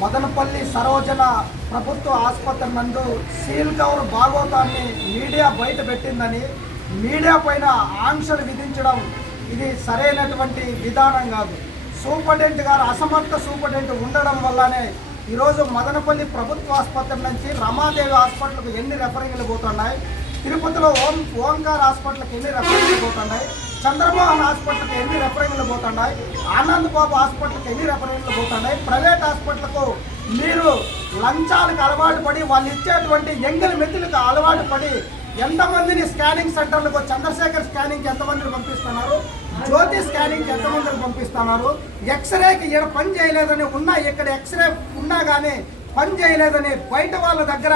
మదనపల్లి సరోజన ప్రభుత్వ ఆసుపత్రి నందు సీల్ కవర్ భాగోతాన్ని మీడియా బయట పెట్టిందని మీడియా పైన ఆంక్షలు విధించడం ఇది సరైనటువంటి విధానం కాదు. సూపరింటెండెంట్ గారు అసమర్థ సూపరింటెండెంట్ ఉండడం వల్లనే ఈరోజు మదనపల్లి ప్రభుత్వ ఆసుపత్రి నుంచి రమాదేవి హాస్పిటల్కు ఎన్ని రెఫరింగ్లు పోతున్నాయి? తిరుపతిలో ఓం ఓంకార్ హాస్పిటల్కి ఎన్ని రెఫరింగ్లు పోతున్నాయి? చంద్రమోహన్ హాస్పిటల్కి ఎన్ని రెఫరింగ్లు పోతున్నాయి? ఆనంద్ బాబు హాస్పిటల్కి ఎన్ని రెఫరింగ్లు పోతున్నాయి? ప్రైవేట్ హాస్పిటల్కు మీరు లంచాలకు అలవాటు పడి వాళ్ళు ఇచ్చేటువంటి ఎంగిలి మెతులకు అలవాటు పడి ఎంతమందిని స్కానింగ్ సెంటర్లకు చంద్రశేఖర్ స్కానింగ్కి ఎంతమందిని పంపిస్తున్నారు? జ్యోతి స్కానింగ్కి ఎంతమందిని పంపిస్తున్నారు? ఎక్స్రేకి ఇక్కడ పని చేయలేదని ఉన్నా ఇక్కడ ఎక్స్రే ఉన్నా కానీ పని చేయలేదని బయట వాళ్ళ దగ్గర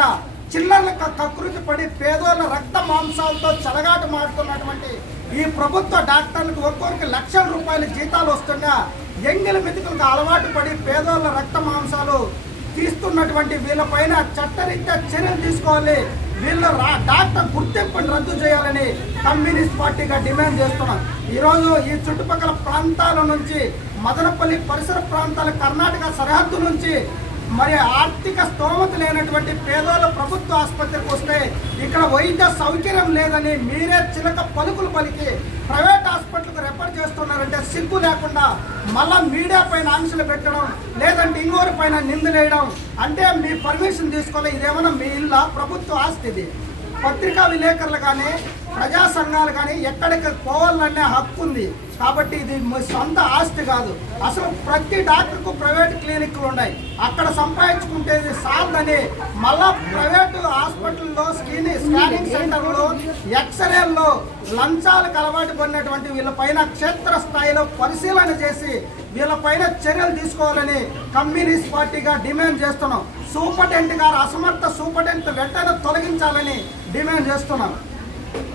చిల్లర్ల క- కకృతి పడి పేదోళ్ళ రక్త మాంసాలతో చలగాట మాడుతున్నటువంటి ఈ ప్రభుత్వ డాక్టర్లకు ఒక్కొక్కరికి లక్షల రూపాయల జీతాలు వస్తున్నా ఎంగిల మెతుకులకు అలవాటు పడి పేదోళ్ళ రక్త మాంసాలు తీస్తున్నటువంటి వీళ్ళపైన చట్టరీత్యా చర్యలు తీసుకోవాలి. వీళ్ళు రా డాక్టర్ గుర్తింపుని రద్దు చేయాలని కమ్యూనిస్ట్ పార్టీగా డిమాండ్ చేస్తున్నాం. ఈరోజు ఈ చుట్టుపక్కల ప్రాంతాల నుంచి మదనపల్లి పరిసర ప్రాంతాల కర్ణాటక సరిహద్దు నుంచి మరి ఆర్థిక స్తోమత లేనటువంటి పేదోళ్ళ ప్రభుత్వ ఆసుపత్రికి వస్తే ఇక్కడ వైద్య సౌకర్యం లేదని మీరే చిలక పలుకులు పలికి ప్రైవేట్ హాస్పిటల్కి రెఫర్ చేస్తున్నారంటే సిగ్గు లేకుండా మళ్ళా మీడియా పైన ఆంక్షలు పెట్టడం లేదంటే ఇంకోరి పైన నిందలేయడం అంటే మీ పర్మిషన్ తీసుకోవాలి ఇదేమన్నా మీ ఇల్లా? ప్రభుత్వ ఆస్తి ఇది పత్రికా విలేకరులు కానీ ప్రజా సంఘాలు కానీ ఎక్కడికి పోవాలనే హక్కు ఉంది. కాబట్టి ఇది సొంత ఆస్తి కాదు. అసలు ప్రతి డాక్టర్కు ప్రైవేట్ క్లినిక్లు ఉన్నాయి. అక్కడ సంపాదించుకుంటే సాలని మళ్ళా ప్రైవేట్ హాస్పిటల్లో స్క్రీనింగ్ స్కానింగ్ సెంటర్లో ఎక్స్రేల్లో లంచాలకు అలవాటు పడినటువంటి వీళ్ళపైన క్షేత్ర స్థాయిలో పరిశీలన చేసి వీళ్ళపైన చర్యలు తీసుకోవాలని కమ్యూనిస్ట్ పార్టీగా డిమాండ్ చేస్తున్నాం. సూపరింటెండెంట్ గారు అసమర్థ సూపరింటెండెంట్ వెంటనే తొలగించాలని డిమాండ్ చేస్తున్నాను.